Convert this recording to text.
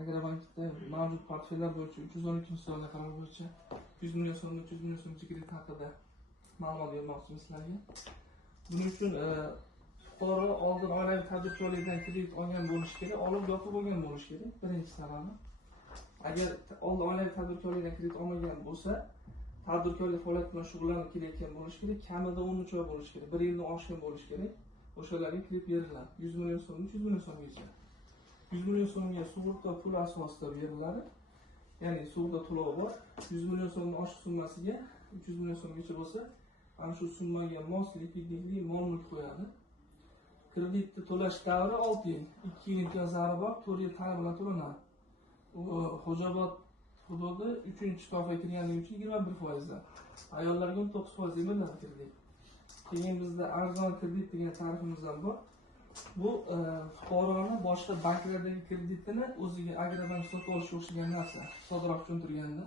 Agrobankda mavjud portfellar bo'yicha 312-sonli qaror bo'yicha 100 million so'm, 300 million so'm kredit haqida ma'lumot bermoqchimiz sizlarga. Buning uchun fuqaro oldin oilaviy tadbirkorlikdan kredit olgan bo'lishi kerak, olib yopib olgan bo'lishi kerak. Birinchi sababi. Agar oldin oilaviy tadbirkorlikdan kredit olmagan bo'lsa, tadbirkorlik faoliyati bilan shug'ullanib kelayotgan bo'lishi kerak, kamida 13 oy bo'lishi kerak, 1 yildan oshgan bo'lishi kerak. O'shalarga kredit beriladi. 100 million so'm, 300 million so'mgacha. 100 million so'mga sug'urta pul asosida beriladi. Ya'ni sug'urta to'lovi bor. 100 million so'mning oshiq summasiga 300 million so'mgacha bo'lsa, ana shu summaga mos likvidlik mol-mulk qo'yadi. Kreditni to'lash davri 6 yil. 2 yil imtiyozlari bor, 4 yil ta'lim bilan to'lanadi. Xo'jobod hududi 3-toifaga kirganligi uchun 21%. Ayollarga 19% beriladi kredit. Keyin bizda arzon kredit degan tarifimiz ham bor. Bu fuqaroni boshqa banklardagi kreditini o'ziga Agrobank sotib olishga o'xshagan narsa. Sodroq tushuntirganda